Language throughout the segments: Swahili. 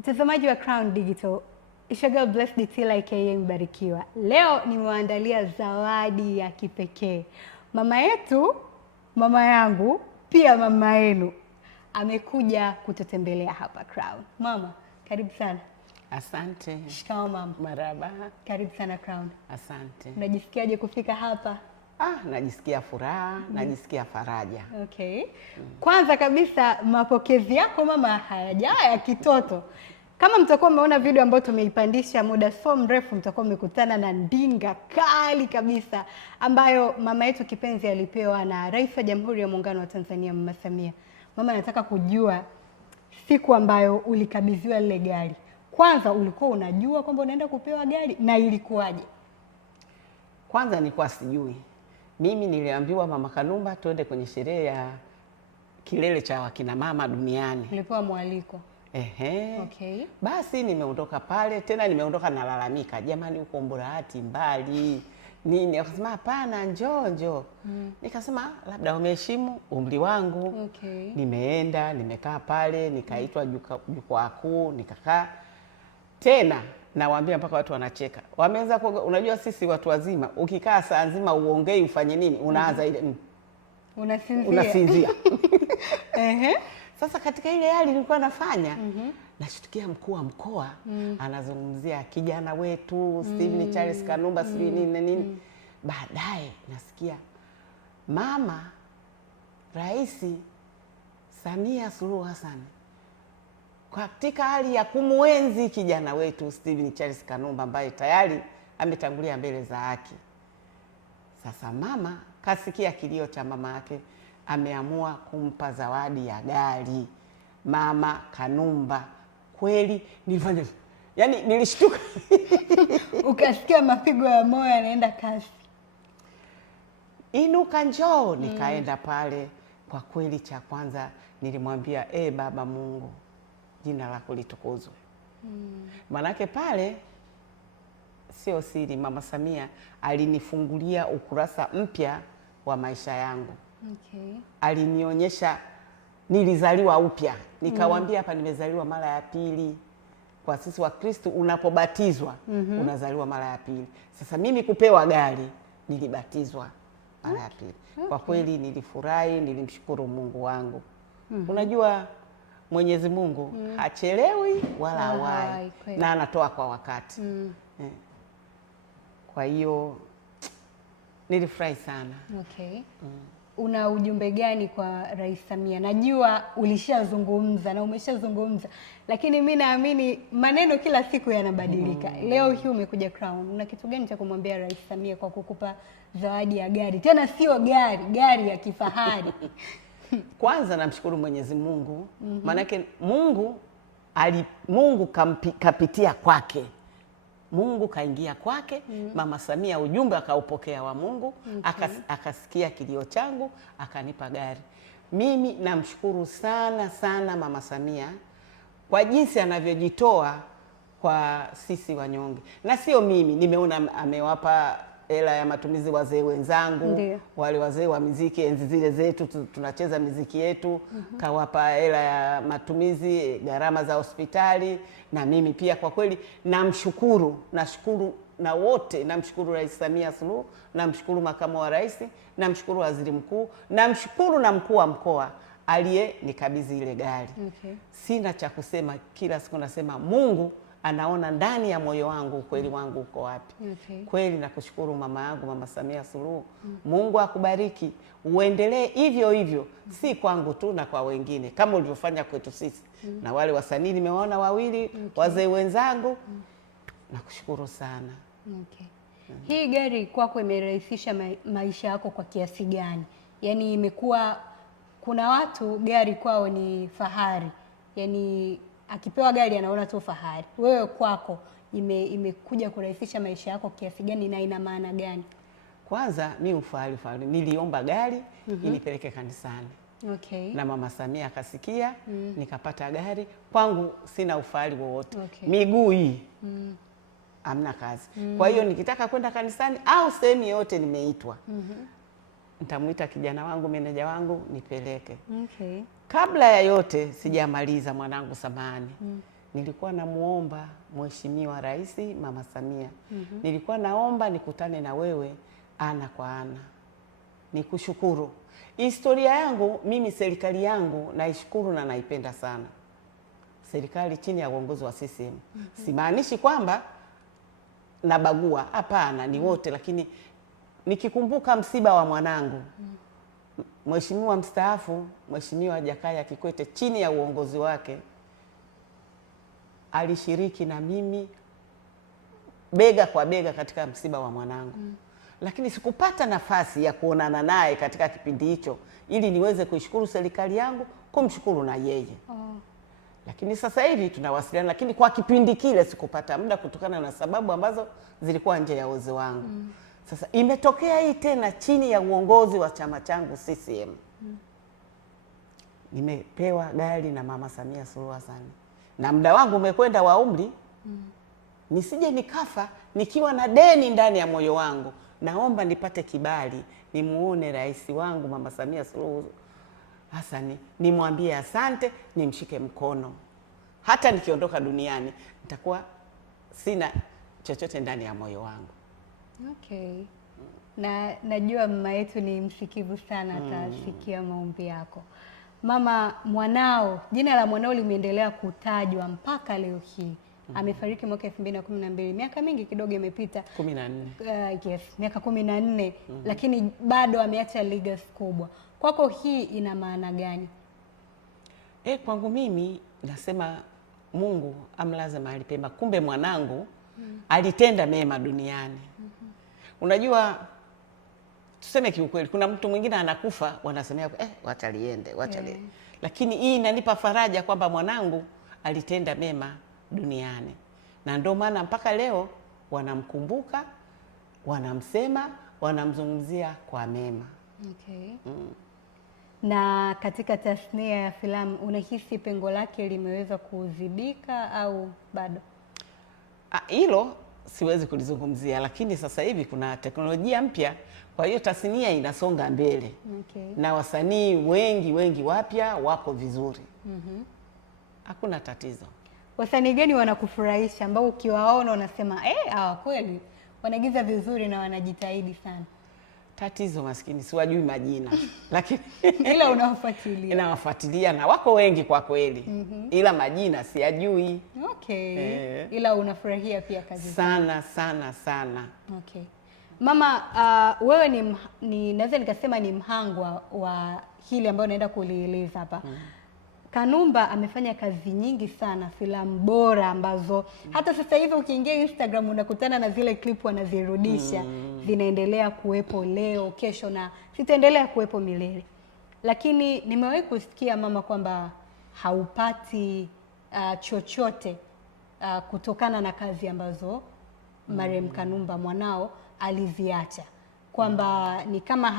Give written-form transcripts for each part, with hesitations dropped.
Mtazamaji wa Crown Digital, it's your girl Blessed Tila aka Mbarikiwa. Leo nimewaandalia zawadi ya kipekee. Mama yetu, mama yangu, pia mama yenu amekuja kututembelea hapa Crown. Mama, karibu sana. Asante. Shikamoo mama. Marhaba. Karibu sana Crown. Asante. Unajisikiaje kufika hapa? Najisikia furaha, najisikia faraja. Okay. Kwanza kabisa mapokezi yako mama hayajawa ya kitoto. Kama mtakuwa mmeona video ambayo tumeipandisha muda so mrefu, mtakuwa mmekutana na ndinga kali kabisa ambayo mama yetu kipenzi alipewa na Rais wa Jamhuri ya Muungano wa Tanzania, Mama Samia. Mama, nataka kujua siku ambayo ulikabidhiwa lile gari. Kwanza ulikuwa unajua kwamba unaenda kupewa gari na ilikuwaje? Kwanza nilikuwa sijui. Mimi niliambiwa Mama Kanumba tuende kwenye sherehe ya kilele cha wakina mama duniani. Ulipewa mwaliko. Okay. Basi nimeondoka pale, tena nimeondoka nalalamika, jamani uko Mburahati mbali. Nini? Akasema hapana, njoo. Nikasema labda umeheshimu umri wangu. Okay. Nimeenda, nimekaa pale, nikaitwa jukwaa kuu, nikakaa. Tena nawaambia mpaka watu wanacheka. Wameanza unajua sisi watu wazima, ukikaa saa nzima uongei ufanye nini? Unaanza ile unasinzia. Sasa katika ile hali nilikuwa nafanya, nashtukia mkuu wa mkoa anazungumzia kijana wetu Stephen Charles Kanumba sijui nini. Baadaye nasikia Mama Rais Samia Suluhu Hassan katika hali ya kumwenzi kijana wetu Stephen Charles Kanumba ambaye tayari ametangulia mbele za haki. Sasa mama kasikia kilio cha mama yake, ameamua kumpa zawadi ya gari Mama Kanumba. Kweli nilifanya, yani nilishtuka. Ukasikia mapigo ya moyo yanaenda kasi. Inuka njoo, nikaenda pale. Kwa kweli cha kwanza nilimwambia Baba Mungu, jina lako litukuzwe. Manake pale sio siri, Mama Samia alinifungulia ukurasa mpya wa maisha yangu. Okay. Alinionyesha nilizaliwa upya. Nikawaambia hapa nimezaliwa mara ya pili. Kwa sisi wa Kristo unapobatizwa unazaliwa mara ya pili. Sasa mimi kupewa gari nilibatizwa mara ya pili. Kwa kweli nilifurahi, nilimshukuru Mungu wangu. Unajua Mwenyezi Mungu hachelewi wala hawai, na anatoa kwa wakati. Kwa hiyo nilifurahi sana. Okay. Una ujumbe gani kwa Rais Samia? Najua ulishazungumza na umeshazungumza, lakini mimi naamini maneno kila siku yanabadilika. Leo hii umekuja Crown, una kitu gani cha kumwambia Rais Samia kwa kukupa zawadi ya gari? Tena sio gari ya kifahari. Kwanza namshukuru Mwenyezi Mungu, manake Mungu kapitia kwake. Mungu kaingia kwake. Mama Samia ujumbe akaupokea wa Mungu. Akasikia kilio changu, akanipa gari. Mimi namshukuru sana Mama Samia kwa jinsi anavyojitoa kwa sisi wanyonge. Na sio mimi, nimeona amewapa hela ya matumizi wazee wenzangu. Wale wazee wa muziki enzi zile zetu tunacheza muziki yetu. Kawapa hela ya matumizi, gharama za hospitali. Na mimi pia kwa kweli nashukuru na wote. Namshukuru Rais Samia Suluhu, namshukuru makamu wa rais, namshukuru waziri mkuu, namshukuru na mkuu wa mkoa aliye nikabidhi ile gari. Sina cha kusema, kila siku nasema Mungu anaona ndani ya moyo wangu ukweli wangu uko wapi. Kweli nakushukuru mama yangu Mama Samia Suluhu. Mungu akubariki. Uendelee hivyo hivyo, si kwangu tu na kwa wengine kama ulivyofanya kwetu sisi. Na wale wasanii nimewaona wawili, wazee wenzangu. Nakushukuru sana. Hii gari kwako imerahisisha maisha yako kwa kiasi gani? Yaani imekuwa, kuna watu gari kwao ni fahari. Yaani akipewa gari anaona tu fahari. Wewe kwako imekuja kurahisisha maisha yako kiasi gani na ina maana gani? Kwanza mimi ufahari niliomba gari inipeleke kanisani. Na Mama Samia akasikia, nikapata gari. Kwangu sina ufahari wowote. Miguu hii hamna kazi. Kwa hiyo nikitaka kwenda kanisani au sehemu yote nimeitwa, nitamuita kijana wangu, meneja wangu nipeleke. Kabla ya yote sijamaliza mwanangu samani. nilikuwa namuomba Mheshimiwa Rais Mama Samia, nilikuwa naomba nikutane na wewe ana kwa ana, nikushukuru. Historia yangu mimi, serikali yangu naishukuru na naipenda sana, serikali chini ya uongozi wa CCM. Simaanishi kwamba nabagua, hapana, ni wote, lakini nikikumbuka msiba wa mwanangu Mheshimiwa mstaafu Mheshimiwa Jakaya Kikwete, chini ya uongozi wake alishiriki na mimi bega kwa bega katika msiba wa mwanangu. Lakini sikupata nafasi ya kuonana naye katika kipindi hicho ili niweze kuishukuru serikali yangu, kumshukuru na yeye. Lakini sasa hivi tunawasiliana, lakini kwa kipindi kile sikupata muda kutokana na sababu ambazo zilikuwa nje ya uwezo wangu. Sasa imetokea hii tena chini ya uongozi wa chama changu CCM. Nimepewa gari na Mama Samia Suluhu Hassan. Na muda wangu umekwenda wa umri. Nisije nikafa nikiwa na deni ndani ya moyo wangu. Naomba nipate kibali nimuone rais wangu Mama Samia Suluhu Hassan, nimwambie asante, nimshike mkono. Hata nikiondoka duniani nitakuwa sina chochote ndani ya moyo wangu. Okay. Na najua mama yetu ni msikivu sana, atasikia maombi yako. Mama, mwanao, jina la mwanao limeendelea kutajwa mpaka leo hii. Amefariki mwaka 2012, miaka mingi kidogo imepita. 14. Yes, miaka 14, lakini bado ameacha legacy kubwa. Kwako hii ina maana gani? Kwangu mimi nasema Mungu amlaze mahali pema. Kumbe mwanangu alitenda mema duniani. Unajua, tuseme kiukweli, kuna mtu mwingine anakufa wanasemea wacha liende, wacha liende. Lakini hii inanipa faraja kwamba mwanangu alitenda mema duniani, na ndio maana mpaka leo wanamkumbuka, wanamsema, wanamzungumzia kwa mema. Okay. Na katika tasnia ya filamu unahisi pengo lake limeweza kuzibika au bado? Hilo siwezi kulizungumzia, lakini sasa hivi kuna teknolojia mpya, kwa hiyo tasnia inasonga mbele. Okay. Na wasanii wengi wapya wako vizuri. Hakuna tatizo. Wasanii gani wanakufurahisha ambao ukiwaona unasema hawa kweli wanaigiza vizuri na wanajitahidi sana? Tatizo maskini siwajui majina lakini ila unawafuatilia. Nawafuatilia na wako wengi kwa kweli. Ila majina siyajui. Okay. Ila unafurahia pia kazi sana. Okay. Mama, wewe naweza nikasema ni mhangwa wa hili ambayo naenda kulieleza hapa. Kanumba amefanya kazi nyingi sana, filamu bora ambazo hata sasa hivi ukiingia Instagram unakutana na zile clip wanazirudisha. Zinaendelea kuwepo leo, kesho na zitaendelea kuwepo milele. Lakini nimewahi kusikia mama kwamba haupati chochote kutokana na kazi ambazo marehemu Kanumba mwanao aliziacha, kwamba ni kama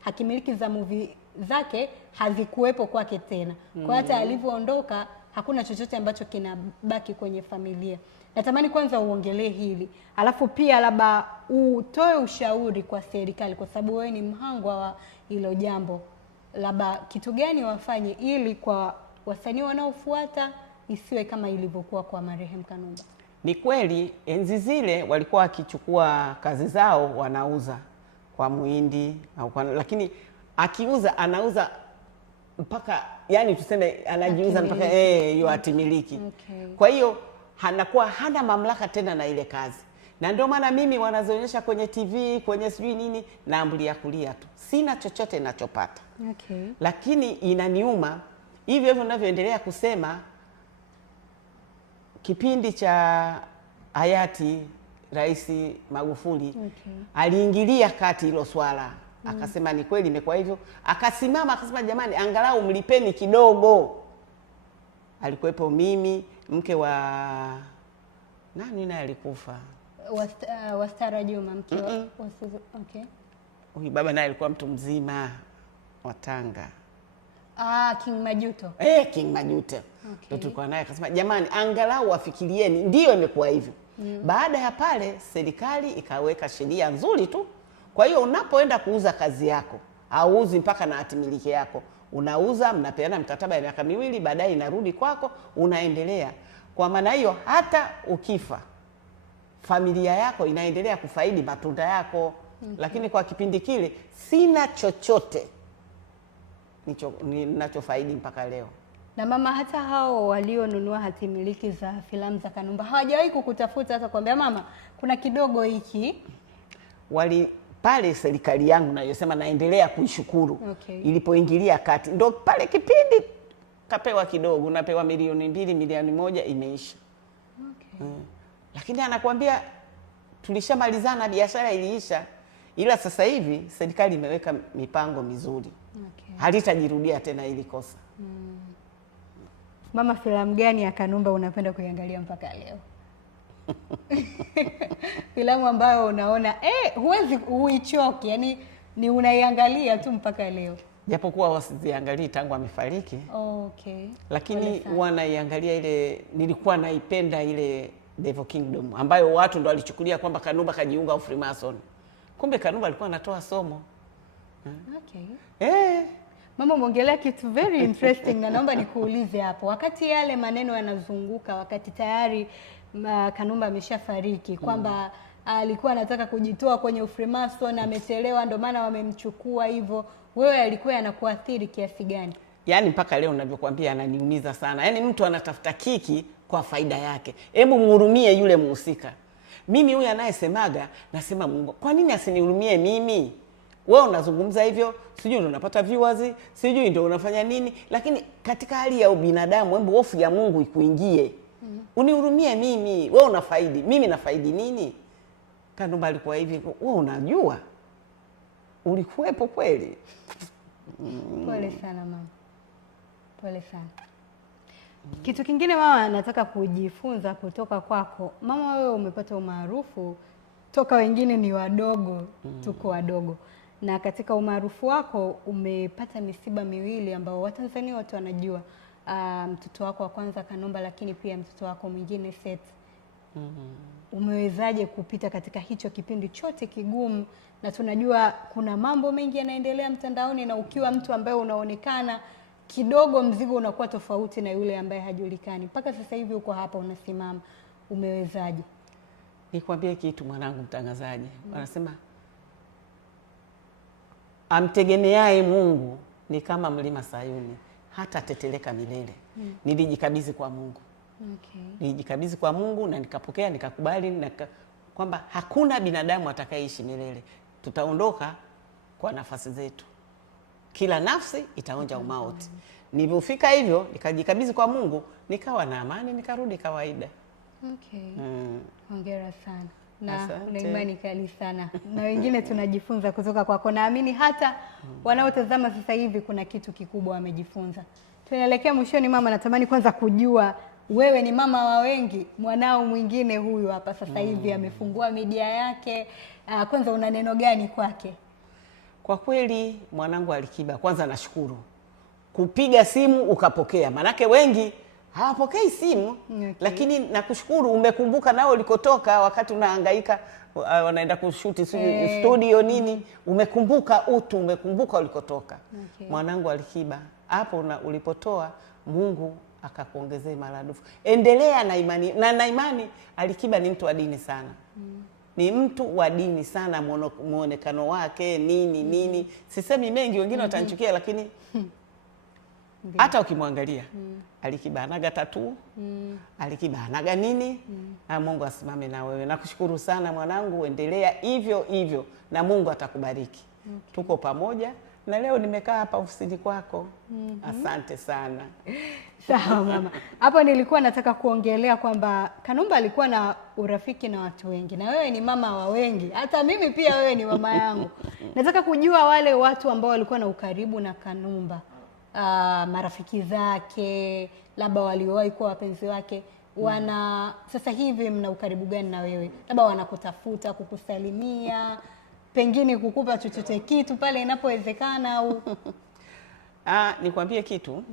hakimiliki za movie zake hazikuwepo kwake tena. Kwa hata alivyoondoka hakuna chochote ambacho kinabaki kwenye familia. Natamani kwanza uongelee hili, alafu pia labda utoe ushauri kwa serikali, kwa sababu wewe ni mhangwa wa hilo jambo. Labda kitu gani wafanye ili kwa wasanii wanaofuata isiwe kama ilivyokuwa kwa marehemu Kanumba? Ni kweli enzi zile walikuwa wakichukua kazi zao wanauza kwa muhindi au lakini akiuza anauza mpaka, yani tuseme anajiuza mpaka hiyo hatimiliki. Okay. Kwa hiyo anakuwa hana mamlaka tena na ile kazi, na ndio maana mimi wanazoonyesha kwenye TV, kwenye sijui nini, naambulia kulia tu, sina chochote ninachopata. Okay. Lakini inaniuma hivyo ninavyoendelea kusema. Kipindi cha hayati Rais Magufuli, aliingilia kati hilo swala. Akasema ni kweli imekuwa hivyo, akasimama akasema jamani, angalau mlipeni kidogo. Alikuwepo mimi, mke wa nani naye alikufa, Wastara Juma, mke wa okay. Huyu baba naye alikuwa mtu mzima wa Tanga. King Majuto. King Majuto. Okay. Tulikuwa naye akasema jamani, angalau wafikirieni. Ndio imekuwa hivyo. Baada ya pale serikali ikaweka sheria nzuri tu. Kwa hiyo unapoenda kuuza kazi yako, hauuzi mpaka na hatimiliki yako. unauza, mnapeana mkataba ya miaka miwili, baadaye inarudi kwako, unaendelea. Kwa maana hiyo hata ukifa familia yako inaendelea kufaidi matunda yako. Lakini kwa kipindi kile sina chochote ninachofaidi mpaka leo. Na mama, hata hao walionunua hati miliki za filamu za Kanumba hawajawahi kukutafuta hata kuambia mama, kuna kidogo hiki? Pale serikali yangu nayosema naendelea kuishukuru, ilipoingilia kati, ndo pale kipindi kapewa kidogo, napewa milioni 2, milioni 1 imeisha. Lakini anakuambia tulishamalizana, biashara iliisha. Ila sasa hivi serikali imeweka mipango mizuri, halitajirudia tena ili kosa. Mama, filamu gani ya Kanumba unapenda kuiangalia mpaka leo? Filamu ambayo unaona huwezi uichoki, yani ni unaiangalia tu mpaka leo. Japokuwa wasiziangalii tangu amefariki. Lakini wanaiangalia ile, nilikuwa naipenda ile Devil Kingdom, ambayo watu ndo walichukulia kwamba Kanumba kajiunga au Freemason. Kumbe Kanumba alikuwa anatoa somo. Mama, umeongelea kitu very interesting na naomba nikuulize hapo. Wakati yale maneno yanazunguka, wakati tayari Kanumba ameshafariki, kwamba alikuwa anataka kujitoa kwenye Freemason, amechelewa ndio maana wamemchukua hivyo, wewe alikuwa yanakuathiri kiasi gani? Yaani mpaka leo ninavyokuambia ananiumiza sana. Yaani mtu anatafuta kiki kwa faida yake. Hebu mhurumie yule muhusika. Mimi huyu anayesemaga nasema Mungu, kwa nini asinihurumie mimi? Wewe unazungumza hivyo, sijui ndio unapata viewers, sijui ndio unafanya nini, lakini katika hali ya ubinadamu, hebu hofu ya Mungu ikuingie. Unihurumie mimi, wewe unafaidi, mimi nafaidi nini? Kanumba alikuwa hivi, wewe unajua? Ulikuwepo kweli? Pole sana mama. Pole sana. Kitu kingine mama, nataka kujifunza kutoka kwako. Mama, wewe umepata umaarufu toka wengine ni wadogo, tuko wadogo. Na katika umaarufu wako umepata misiba miwili ambao Watanzania wote wanajua. Mtoto wako wa kwanza Kanumba, lakini pia mtoto wako mwingine Seth. Umewezaje kupita katika hicho kipindi chote kigumu? Na tunajua kuna mambo mengi yanaendelea mtandaoni, na ukiwa mtu ambaye unaonekana kidogo, mzigo unakuwa tofauti na yule ambaye hajulikani. Mpaka sasa hivi uko hapa unasimama, umewezaje? Nikwambie kitu mwanangu mtangazaji, wanasema amtegemeaye Mungu ni kama mlima Sayuni, hata teteleka milele. Nilijikabidhi kwa Mungu. Nilijikabidhi kwa Mungu na nikapokea, nikakubali kwamba hakuna binadamu atakayeishi milele. Tutaondoka kwa nafasi zetu. Kila nafsi itaonja umauti. Nilipofika hivyo, nikajikabidhi kwa Mungu, nikawa na amani, nikarudi kawaida. Hongera sana. Na una imani kali sana. Na wengine tunajifunza kutoka kwako. Naamini hata wanaotazama sasa hivi kuna kitu kikubwa wamejifunza. Tunaelekea mwishoni mama, natamani kwanza kujua wewe ni mama wa wengi, mwanao mwingine huyu hapa sasa hivi amefungua media yake. Kwanza una neno gani kwake? Kwa kweli mwanangu Alikiba, kwanza nashukuru kupiga simu ukapokea, manake wengi hawapokei simu. Lakini nakushukuru umekumbuka nao ulikotoka wakati unahangaika, wanaenda kushuti studio nini, umekumbuka umekumbuka ulikotoka. Mwanangu Alikiba, hapo ulipotoa Mungu akakuongezea maradufu. Endelea na imani, na imani Alikiba ni mtu wa dini sana. Ni mtu wa dini sana, muonekano wake nini. Sisemi mengi, wengine watanichukia, lakini hata ukimwangalia Alikiba anaga tatu, Alikiba anaga nini. Na Mungu asimame na wewe. Nakushukuru sana mwanangu, endelea hivyo hivyo na Mungu atakubariki. Tuko pamoja na leo nimekaa hapa ofisini kwako. Asante sana. Sawa mama. Hapo nilikuwa nataka kuongelea kwamba Kanumba alikuwa na urafiki na watu wengi, na wewe ni mama wa wengi. Hata mimi pia wewe ni mama yangu. Nataka kujua wale watu ambao walikuwa na ukaribu na Kanumba, marafiki zake, labda waliowahi kuwa wapenzi wake, sasa hivi mna ukaribu gani na wewe? Labda wanakutafuta, kukusalimia, pengine kukupa chochote kitu pale inapowezekana au nikwambie kitu.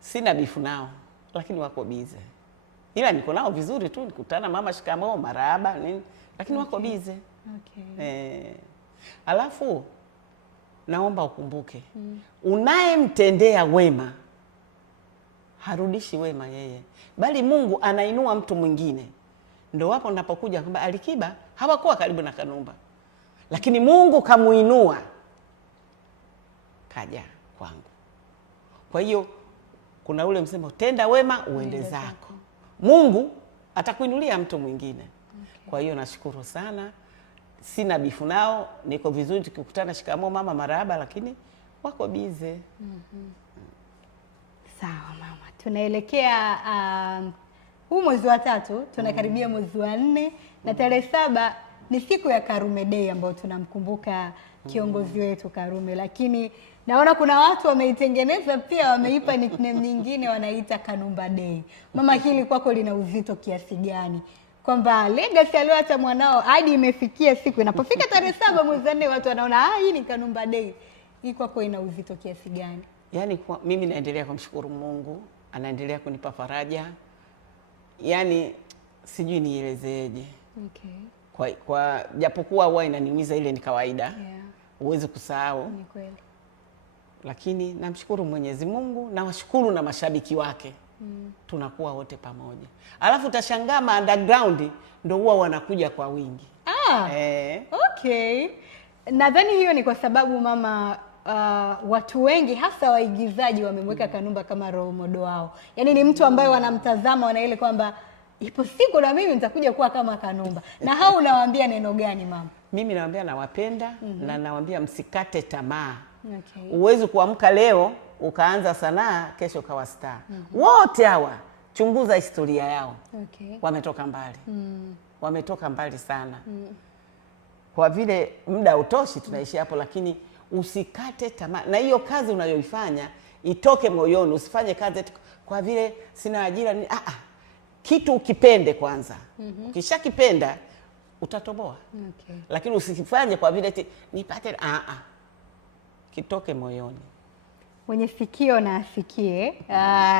Sina bifu nao, lakini wako bize. Ila niko nao vizuri tu, nikutana mama shikamoo, marahaba nini, lakini wako bize. Alafu naomba ukumbuke unayemtendea wema harudishi wema yeye, bali Mungu anainua mtu mwingine. Ndio wapo napokuja kwamba Alikiba hawakuwa karibu na Kanumba, lakini Mungu kamuinua kaja kwangu. Kwa hiyo kuna ule msemo, tenda wema uende zako, Mungu atakuinulia mtu mwingine. Okay. Kwa hiyo nashukuru sana, sina bifu nao, niko vizuri, tukikutana shikamoo mama, marahaba, lakini wako bize. Sawa mama, tunaelekea huu mwezi wa 3, tunakaribia mwezi wa 4 na tarehe 7 ni siku ya Karume Day ambayo tunamkumbuka kiongozi wetu Karume, lakini naona kuna watu wameitengeneza pia, wameipa nickname nyingine, wanaita Kanumba Day. Mama, hili kwako lina uzito kiasi gani, kwamba legacy aliyoacha mwanao hadi imefikia siku inapofika tarehe 7 mwezi wa 4 watu wanaona hii ni Kanumba Day? Hii kwako ina uzito kiasi gani? Yaani mimi naendelea kumshukuru Mungu, anaendelea kunipa faraja. Yaani sijui nielezeje. Okay. Kwa japokuwa huwa inaniumiza, ile ni kawaida. Yeah. Uweze kusahau. Ni kweli. Lakini namshukuru Mwenyezi Mungu na washukuru na mashabiki wake. Tunakuwa wote pamoja. Alafu utashangaa underground ndio huwa wanakuja kwa wingi. Okay. Nadhani hiyo ni kwa sababu mama, watu wengi hasa waigizaji wamemweka Kanumba kama role model wao. Yaani ni mtu ambaye wanamtazama, wana ile kwamba ipo siku na mimi nitakuja kuwa kama Kanumba. Na hao unawaambia neno gani mama? Mimi nawaambia nawapenda, na nawaambia msikate tamaa. Okay. Uwezi kuamka leo ukaanza sanaa kesho ukawa star. Wote hawa chunguza historia yao. Okay. Wametoka mbali. Wametoka mbali sana. Kwa vile muda utoshi tunaishi hapo, lakini usikate tamaa. Na hiyo kazi unayoifanya itoke moyoni, usifanye kazi kwa vile sina ajira. Kitu ukipende kwanza. Ukishakipenda utatoboa. Okay. Lakini usifanye kwa vile nipate, kitoke moyoni. Mwenye sikio na asikie.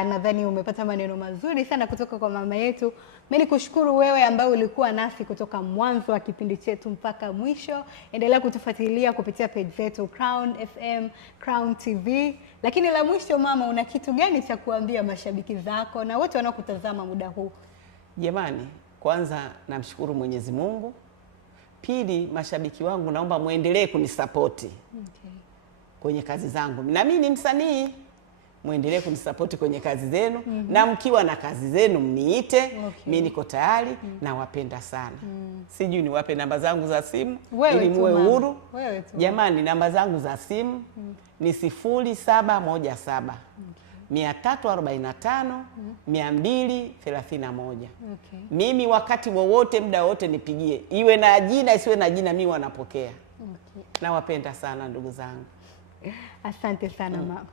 Nadhani umepata maneno mazuri sana kutoka kwa mama yetu. Mimi nikushukuru wewe ambaye ulikuwa nasi kutoka mwanzo wa kipindi chetu mpaka mwisho. Endelea kutufuatilia kupitia page zetu Crown FM, Crown TV. Lakini la mwisho mama, una kitu gani cha kuambia mashabiki zako na wote wanaokutazama muda huu? Jamani, kwanza namshukuru Mwenyezi Mungu. Pili, mashabiki wangu naomba muendelee kunisapoti. Okay. Kwenye kazi zangu. Na mimi ni msanii, muendelee kunisapoti kwenye kazi zenu. Na mkiwa na kazi zenu mniite. Okay. Mimi niko tayari. Na wapenda sana. Sijui niwape namba zangu za simu ili muwe huru. Jamani, namba zangu za simu ni 0717 345 231. Okay. Mimi wakati wowote muda wote nipigie. Iwe na jina isiwe na jina, mimi wanapokea. Okay. Na wapenda sana ndugu zangu. Asante sana mama.